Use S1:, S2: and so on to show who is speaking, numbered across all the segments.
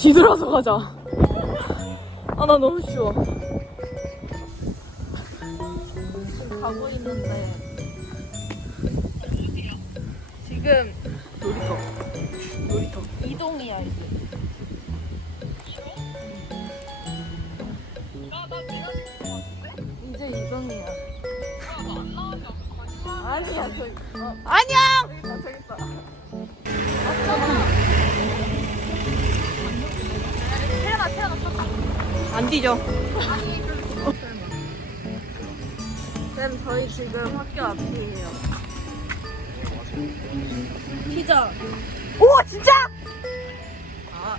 S1: 야 뒤돌아서 가자. 아 나 너무 추워. 지금 가고 있는데 안 뒤져. 쌤 저희 지금 학교 앞이에요. 피자. 오 진짜? 아.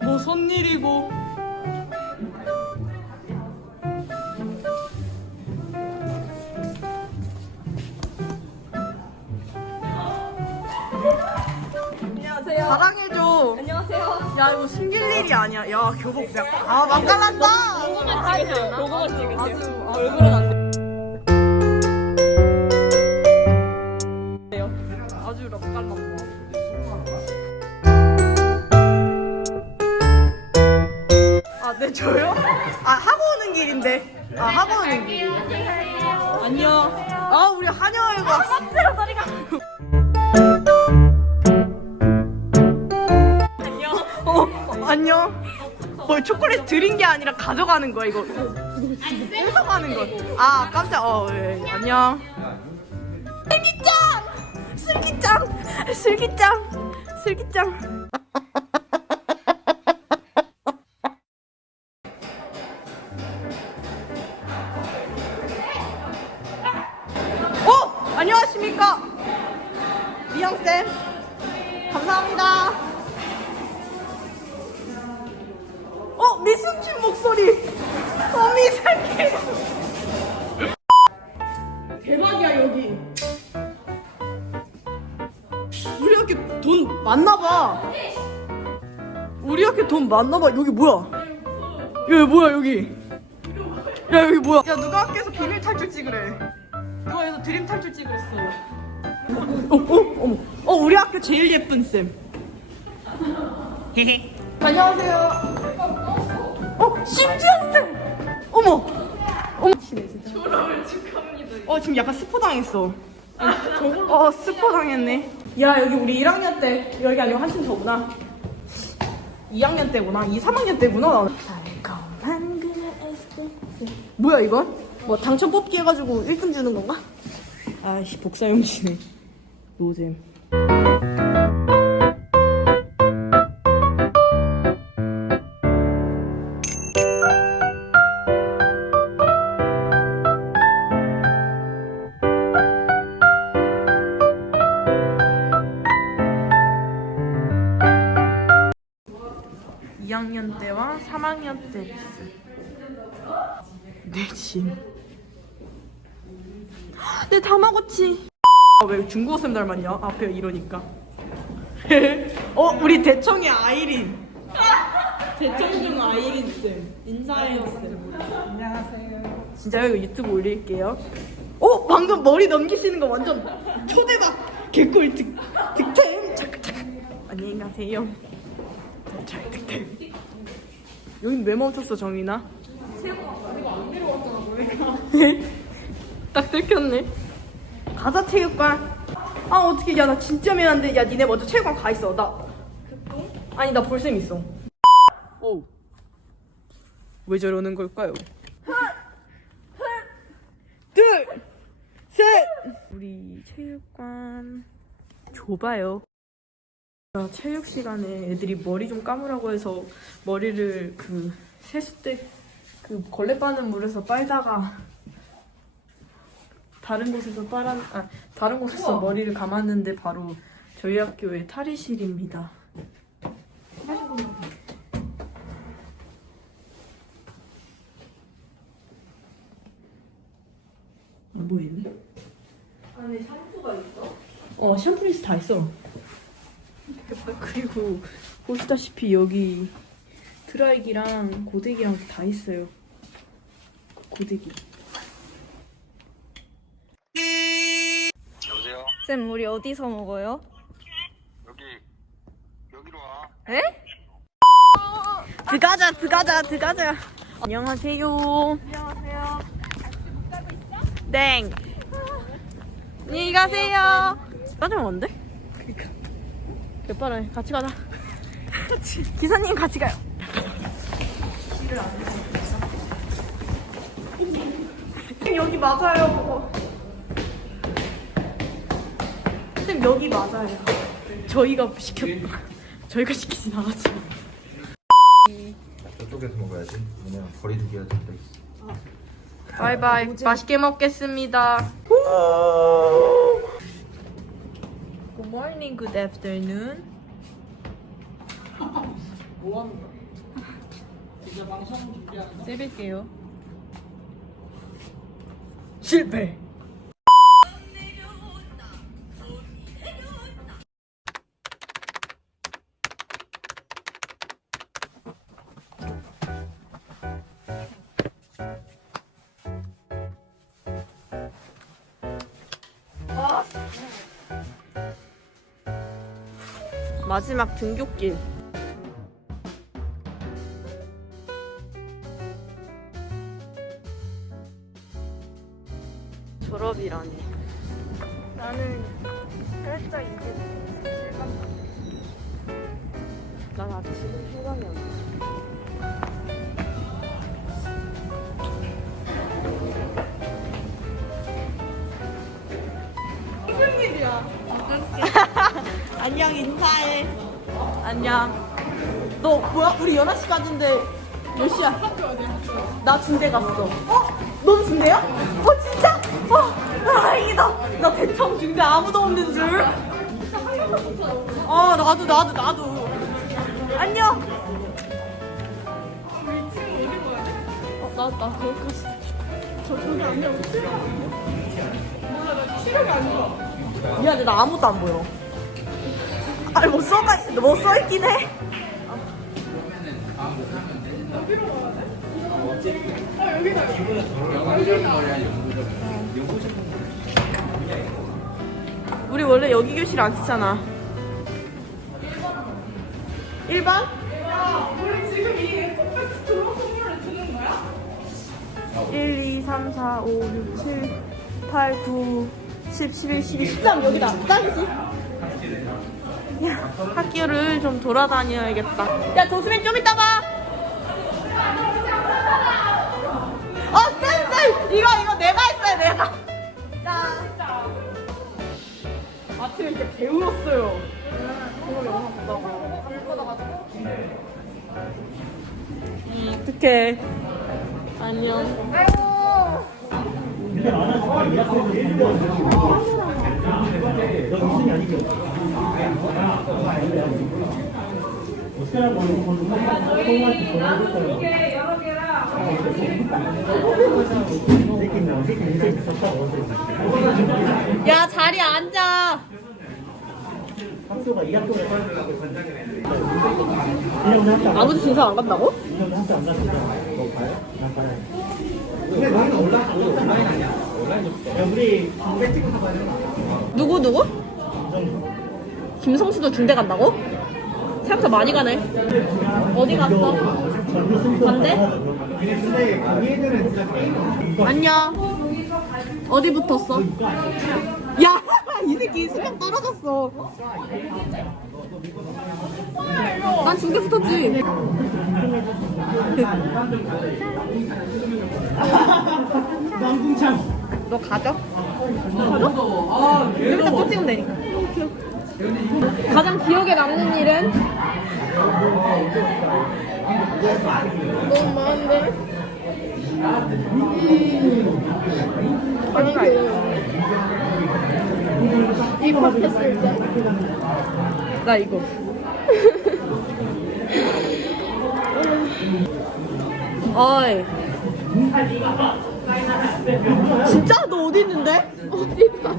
S1: 무슨 일이고? 아니야. 야 교복 그냥 아 맛깔난다. 로고만 찍으세요. 로고만 찍으세요. 얼굴은 안. 아, 네, 저요? 아, 하고 오는 길인데. 아, 하고 오는 길. 안녕. 아, 우리 한여이가. 맞지로 다리가. 뭐 초콜릿 드린 게 아니라 가져가는 거야, 이거. 뺏어가는 거. 아, 깜짝, 어, 예, 예. 안녕. 슬기짱! 슬기짱! 슬기짱! 슬기짱! 미순진 목소리. 어, 미순진. 대박이야, 여기. 우리 학교 돈 많나봐. 우리 학교 돈 많나봐. 여기 뭐야? 야, 뭐야, 여기? 야, 여기 뭐야? 야, 누가 학교에서 비밀 탈출 찍으래. 누가 여기서 드림 탈출 찍으랬어. 어, 어, 어머. 어, 우리 학교 제일 예쁜 쌤. 안녕하세요. 어, 심지어 쌤! 어머! 어머. 졸업을 축하합니다. 어, 지금 약간 스포 당했어. 어, 스포 당했네. 야, 여기 우리 1학년 때, 여기 아니고 한층 더구나. 2학년 때구나. 2, 3학년 때구나. 달콤한 에스프레소. 뭐야, 이건? 뭐, 당첨 뽑기 해가지고 1등 주는 건가? 아이씨, 복사용지네. 노잼. 내 다마고치. 아, 왜 중국어 쌤 닮았냐? 앞에 이러니까. 어, 우리 대청의 아이린. 대청중 아이린 쌤. 인사해요 쌤. 안녕하세요. 진짜요? 이거 유튜브 올릴게요. 어, 방금 머리 넘기시는 거 완전 초대박. 개꿀 득 득템. 잠깐 잠깐. 안녕히 가세요. 잘 득템. 여긴 왜 멈췄어 정인아? 딱 들켰네. 가자 체육관. 아 어떻게 야 나 진짜 미안한데 야 니네 먼저 체육관 가 있어 나. 아니 나 볼셈 있어. 오. 왜 저러는 걸까요? 둘, 셋. 우리 체육관 좁아요. 나 체육 시간에 애들이 머리 좀 감으라고 해서 머리를 그 세숫대 그 걸레 빠는 물에서 빨다가 다른 곳에서 빨아 아 다른 곳에서 머리를 감았는데 바로 저희 학교의 탈의실입니다. 안 보이네. 안에 샴푸가 있어? 어 샴푸리스 다 있어. 그리고 보시다시피 여기 드라이기랑 고데기랑 다 있어요. 고데기. 쌤 우리 어디서 먹어요?
S2: 여기
S1: 에? 들어가자 들어가자 들어가자. 안녕하세요.
S2: 안녕하세요.
S1: 땡. 안녕히 가세요. 빠지면 안 돼? 몇 발을 같이 가자. 같이. 기사님 같이 가요. 여기 맞아요 쌤 여기 맞아요. 저희가 시켰 저희가 시키진 않았죠
S3: 저쪽에서 먹어야지. 왜냐면 거리두기가 잡혀 있어.
S1: 바이바이. 맛있게 먹겠습니다. Good morning, good afternoon. 뭐 하는 거야? 진짜 방송 준비하는 거? 세빌게요. 실패 마지막 등굣길 안녕 인사해. 안녕. 너 뭐야? 우리 11시 까지인데 몇 시야? 나 군대 갔어. 어? 넌 군대야? 어 진짜? 어 다행이다. 나 대청 중대 아무도 없는 줄어 나도 나도 나도. 안녕. 어, 나, 나 거기까지 저 저기 안녕. 몰라 나 시력이 안 좋아. 미안해 나 아무도 안 보여 아니 뭐 써가 뭐 써있긴 해 우리 원래 여기 교실 안 쓰잖아 1번? 야 우리 지금 이 에코백스 졸업 선물을 주는 거야? 1, 2, 3, 4, 5, 6, 7, 8, 9, 10, 11, 12, 13 여기다 딱이지? 야 학교를 좀 돌아다녀야겠다 야 조수민 좀 이따 봐 어, 쌤, 쌤! 이거, 이거 내가 했어요, 내가. 짠. 아침에 이렇게 배울었어요. 그거 영상 보다가. 음, 어떡해. 안녕. 야, 자리에 앉아. 아무도 진상 안 간다고? 누구 누구? 김성수도 중대 간다고? 생각보다 많이 가네. 어디 갔어? 반대? 안녕. 어디 붙었어? 야, 이 새끼 수명 떨어졌어. 난 중대 붙었지. 너 가져? 가져? 여기다 또 찍으면 되니까. 가장 기억에 남는 일은? 너무 많은데? 이거 했을 때. 나 이거. 어이. 진짜? 너 어디 있는데? 어디가?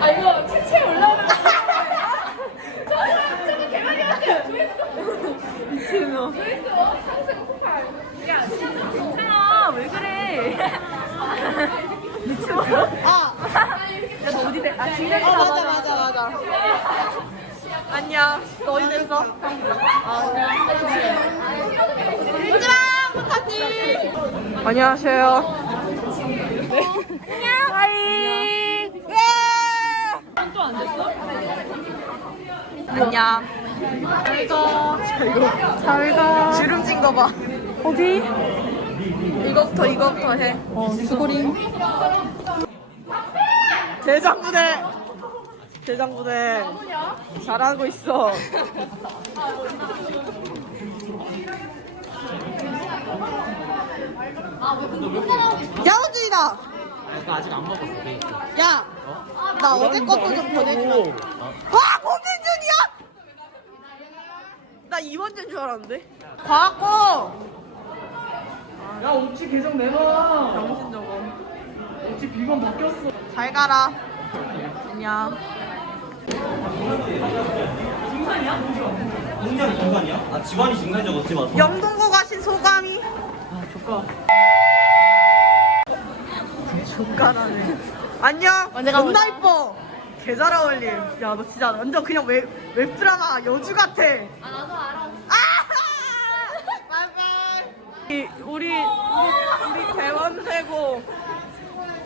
S1: 아 이거 채채 올라오는 거.
S2: 아. 너 어디 돼? 아, 진짜. 아, 맞아, 맞아, 맞아. 안녕. 너 어디 됐어? 아, 안녕. 우지랑 부탁지. 안녕하세요. 네. 안녕. 하이. 예. 또안 됐어? 안녕. 잘 가. 잘 가. 주름진 거 봐. 어디? 이거부터 이거부터 해. 어, 수고링. 대장부대. 대장부대. 잘하고 있어. 야우주이다.
S1: 나 아직 안 먹었어. 네.
S2: 야, 나 어제 것도 좀 보내주라. 와, 고민준이야? 나 이원준 줄 알았는데. 과학고.
S1: 야, 옥지 계정 내놔.
S2: 정신 저거.
S1: 옥지 비번 바뀌었어.
S2: 잘 가라. 안녕.
S3: 중간이 중간이야? 아 지환이 중간 적었지 맞아?
S2: 영동고 가신 소감이?
S1: 아, 조카.
S2: 조카라네. 안녕. 겁나 이뻐. 개 잘 어울림. 야, 너 진짜 완전 그냥 웹, 웹드라마 여주 같아. 아, 나도 알아. 아! 우리, 우리, 우리 대원 되고.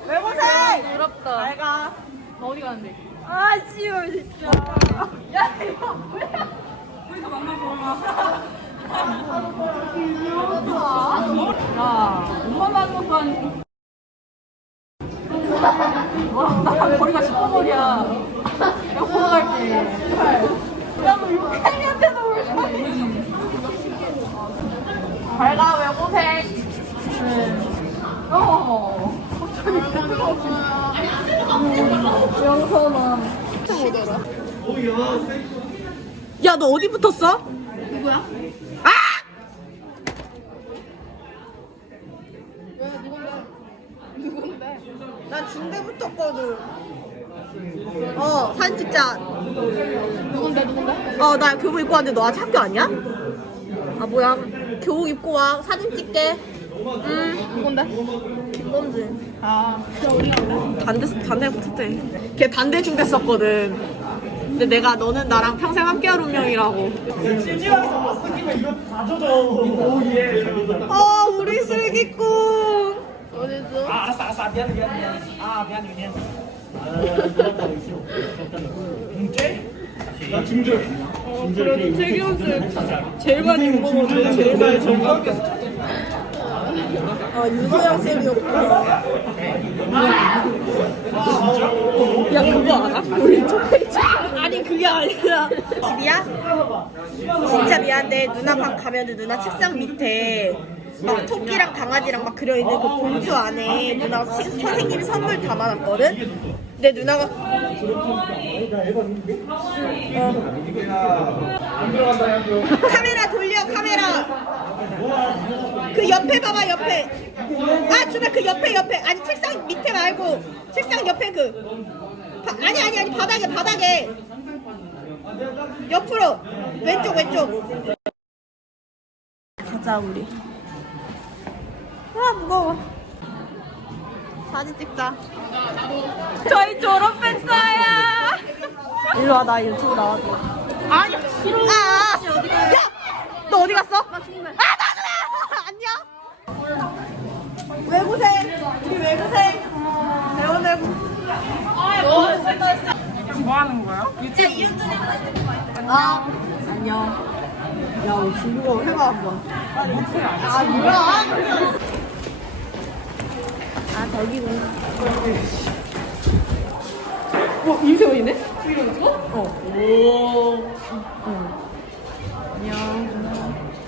S2: 외고생! 부럽다. 잘 가. 너 어디 가는데? 아, 씨발, 진짜. 야, 이거 뭐야? 우리가 만나 보러 야, 엄마만 놓고 한나 거리가 10분거리야. 내가 보러 갈게. 야, 너 6학년인데도 왜 가니? 잘 가, 외고생. 어. 영선아. 야, 너 어디 붙었어? 누구야? 아! 난 중대 붙었거든. 어, 사진 찍자. 누군데, 누군데? 어, 나 교복 입고 왔는데 너 아직 학교 아니야? 아, 뭐야. 교복 입고 와. 사진 찍게. 응. 누군데? 김범진. 아. 단대, 단대 붙었대. 걔 단대 중대 썼거든. 근데 내가 너는 나랑 평생 함께할 운명이라고. 어, 우리 슬기꾼.
S1: 아, 알았어, 알았어. 미안해, 미안해, 미안해. 아, 미안해, 미안해. 나 김절. 김절.
S2: 재기훈 제일 많이 먹었는데 제일 많이 먹었어. 아 유소영 쌤이었고. 야 그거 알아? 우리 초페이지. 그게 아니라. 집이야? 진짜 미안한데 누나 방 가면은 누나 책상 밑에 막 토끼랑 강아지랑 막 그려 있는 그 봉투 안에 누나 시- 선생님이 선물 담아놨거든. 근데 누나가 카메라 돌려 카메라. 그 옆에 봐봐 옆에. 아 준아 그 옆에 옆에. 아니 책상 밑에 말고. 책상 옆에 그. 바, 아니 아니 아니 바닥에 바닥에 옆으로. 왼쪽 왼쪽. 가자 우리. 아 무거워. 사진 찍자. 저희 졸업했어요 일로 와 나 유튜브 나와줘. 아니 싫어. 아, 아. 야! 너 어디 갔어? 나 중대 아 나도 안녕. 외고생. 우리 외고생. 대원 외고 뭐 하는 거야? 아 안녕 야 우리 중국어 해봐 한번 아 뭐야 아 저기구나 어 임세원이네? 이거 찍어? 어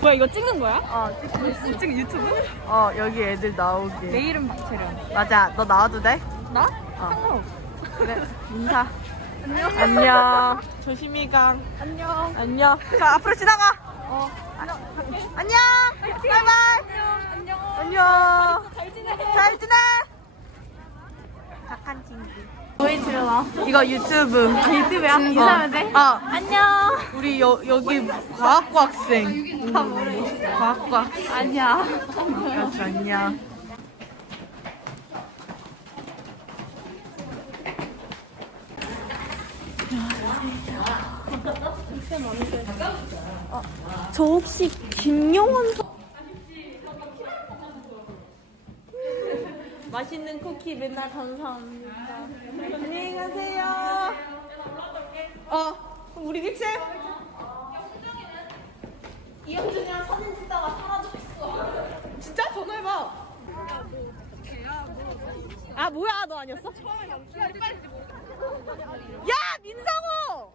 S4: 뭐야 이거 찍는 거야?
S2: 어, 찍, 찍 유튜브? 어, 여기 애들 나오게.
S4: 내 이름 촬영.
S2: 맞아, 너 나와도 돼?
S4: 나?
S2: 어.
S4: 상관없어.
S2: 그래, 인사. 안녕. 안녕. 조심히 가.
S4: 안녕.
S2: 안녕. 자, 앞으로 지나가.
S4: 어. 안녕.
S2: 안녕. 바이바이.
S4: 안녕.
S2: 안녕.
S4: 잘 지내.
S2: 잘 지내. 착한 친구. 이거 유튜브.
S4: 유튜브야? 인사하면 돼?
S2: 어.
S4: 안녕.
S2: 우리 여, 여기 과학고 학생. 과학과.
S4: 안녕.
S2: 그렇지, 안녕.
S1: 저 혹시 김용원 선- 맛있는 쿠키 맨날 감사합니다. 안녕히 가세요. 어, 그럼 우리 믹스. 이영준이랑 사진 찍다가 사라졌어. 진짜 전화해봐. 아 뭐야 너 아니었어? 야 민상호!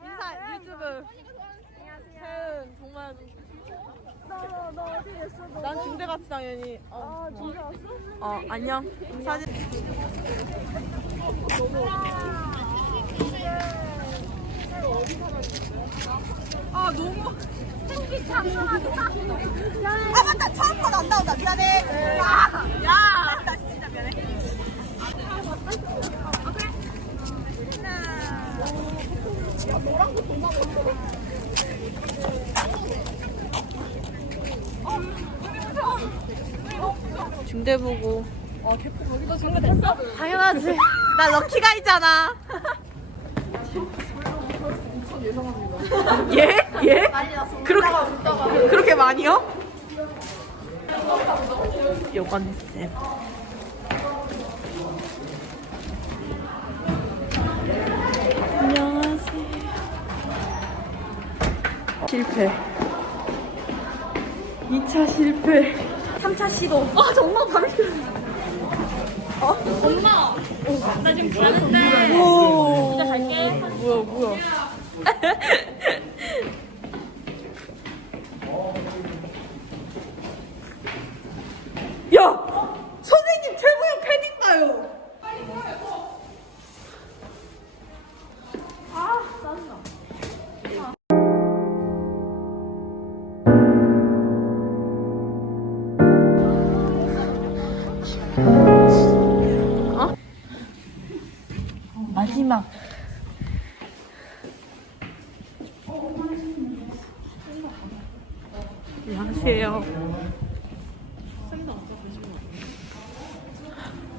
S1: 민사 유튜브. 세은 정말.
S5: 너 너 어디 있어? 너.
S1: 난 중대 갔지 당연히. 어,
S5: 아 진짜 왔어?
S1: 어 안녕. 사진. 아 너무. 아 맞다 처음 건안 나온다 미안해. 야 야. 나 진짜 미안해. 중대 보고. 아 개폭 여기도 중대 됐어? 당연하지. 나 럭키가 있잖아. 예? 예? 그렇게 그렇게 많이요? 요건 쌤. 안녕하세요. 실패. 2차 실패. 3차 시도. 아, 정말 바로 실패. 어? 엄마! 나 지금 가는데. 오. 진짜 갈게. 뭐야, 뭐야. 야!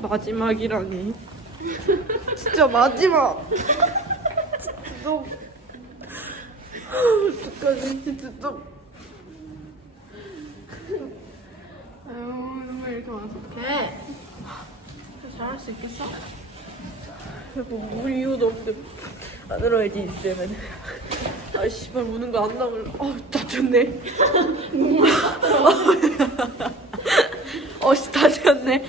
S1: 마지막이라니. 진짜 마지막. 진짜 너무. 어떡하지, 진짜 좀. 아유, 왜 이렇게 완숙해? 잘할 수 있겠어? 뭐, 울 이유도 없는데 안 울어야지 있으면 아 씨발 우는 거 안 나오면 어 다쳤네 어씨 다쳤네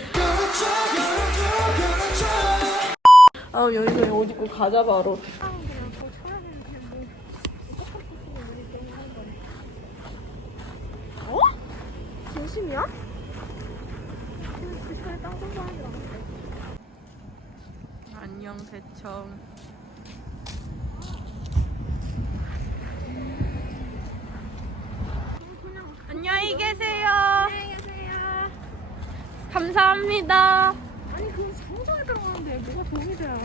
S1: 아 여기서 옷 입고 가자 바로. 어? 진심이야? 안녕 대청. 안녕히 계세요. 안녕히 계세요. 감사합니다
S5: 도움이 돼요?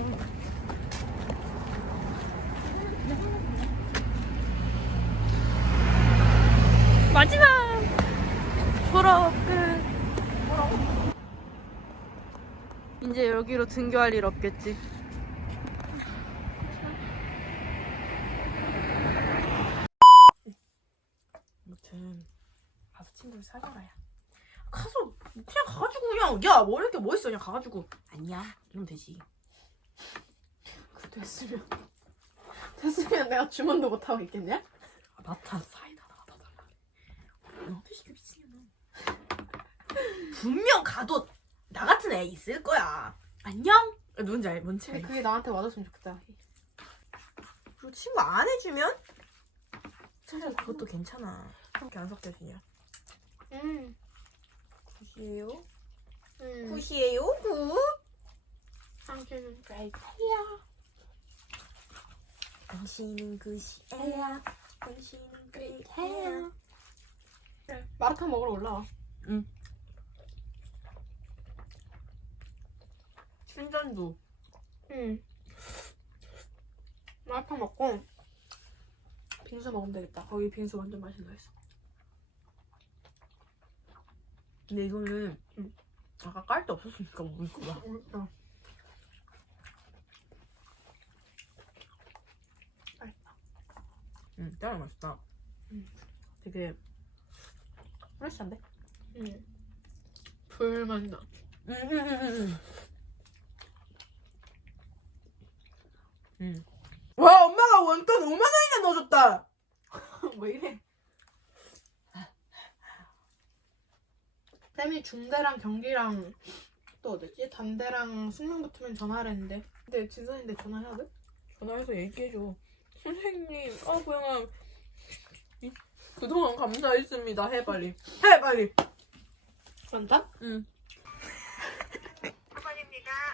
S1: 마지막 졸업 끝 이제 여기로 등교할 일 없겠지 아무튼 가서 친구를 사귀어라 야 가서 그냥 가가지고 그냥 야 있어 그냥 가가지고 안녕 이러면 되지 그 됐으면 됐으면 내가 주문도 못하고 있겠냐? 아, 나타 사이다 나다 달라 시켜 미치겠나 분명 가도 나 같은 애 있을 거야 안녕? 아, 누군지 알 뭔지
S5: 근데
S1: 알지?
S5: 그게 나한테 와줬으면 좋겠다.
S1: 그리고 친구 안 해주면 진짜 그것도 괜찮아 그렇게 안 섞여주냐
S5: 응.
S1: 굿이에요?
S5: 응.
S1: 굿이에요 굿
S5: 당신은
S1: 라이트야 당신은 굿이에요 당신은 굿이에요
S5: 마라탕 먹으러 올라와.
S1: 춘전도
S5: 응. 마라탕 먹고 빙수 먹으면 되겠다. 거기 빙수 완전 맛있는 거 있어.
S1: 근데 이거는 아까 깔때 없었으니까 뭐 먹을 거야.
S5: 그러니까.
S1: 응, 짜장 맛있다. 음. 되게 프레시한데?
S5: 응. 불맛 나.
S1: 음. 와 엄마가 원돈 5만 원이나 넣어줬다. 왜 이래?
S5: 쌤이 중대랑 경기랑 또 어디지? 단대랑 숙명 붙으면 전화를 했는데 근데 진선인데 전화해야 돼?
S1: 전화해서 얘기해줘. 선생님, 아, 그냥 이- 그동안 감사했습니다. 해 빨리. 해 빨리.
S5: 진짜?
S1: 응.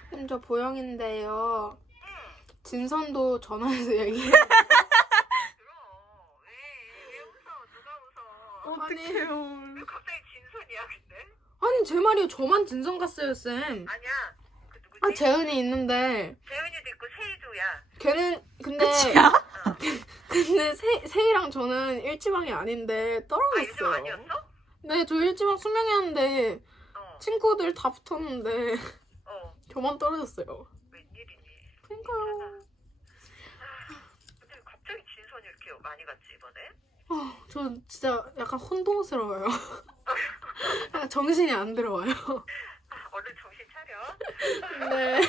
S5: 쌤, 저 보영인데요. 진선도 전화해서 얘기해.
S1: 어떡해요.
S6: 갑자기 진선이야 근데?
S5: 아니 제 말이요. 저만 진선 갔어요, 쌤.
S6: 아니야 그 누구지?
S5: 아 재은이 있는데
S6: 재은이도 있고 세희도야
S5: 걔는 근데 근데 세, 세이랑 저는 일지망이 아닌데
S6: 아 요즘
S5: 떨어졌어요.
S6: 아니었어?
S5: 네, 저 일지망 수명이었는데
S6: 어,
S5: 친구들 다 붙었는데
S6: 어
S5: 저만 떨어졌어요.
S6: 웬일이니
S5: 그러니까요.
S6: 근데 왜 갑자기 진선이 이렇게 많이 갔지 이번에?
S5: 아, 저 진짜 약간 혼동스러워요. 약간 정신이 안 들어와요.
S6: 아, 얼른 정신 차려
S5: 네.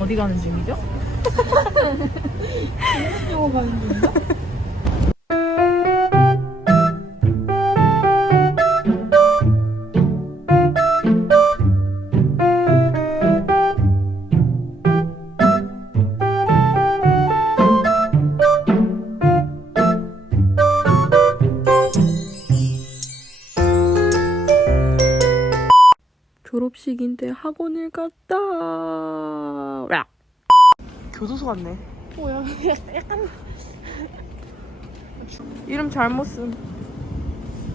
S1: 어디 가는 중이죠? 졸업식인데 학원을 갔다. 야. 교도소 같네.
S5: 뭐야?
S1: 이름 잘못 쓴.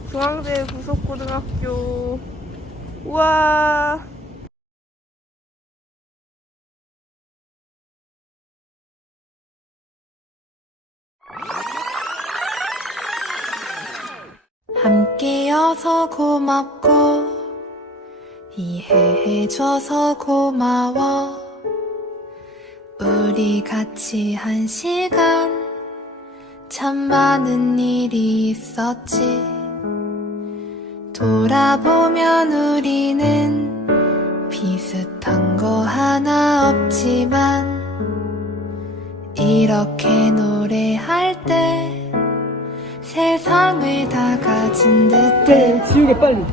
S1: 중앙대 부속고등학교. 우와.
S7: 함께여서 고맙고 이해해줘서 고마워. 우리 같이 한 시간 참 많은 일이 있었지. 돌아보면 우리는 비슷한 거 하나 없지만 이렇게 노래할 때 세상을 다 가진 듯해.
S1: 지우개 빨리.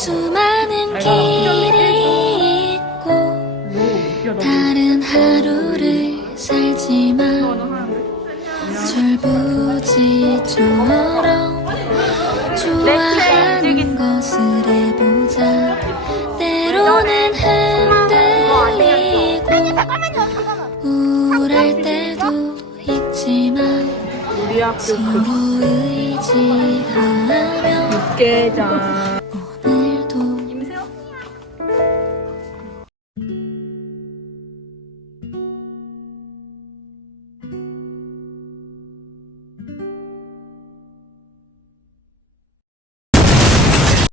S7: 수많은 길이 있고 다른 하루를 살지만 졸부지처럼 좋아하는 것을 해보자. 때로는 흔들리고 우울할 때도 있지만
S1: 학교
S7: 서로 의지하며
S1: 국계장.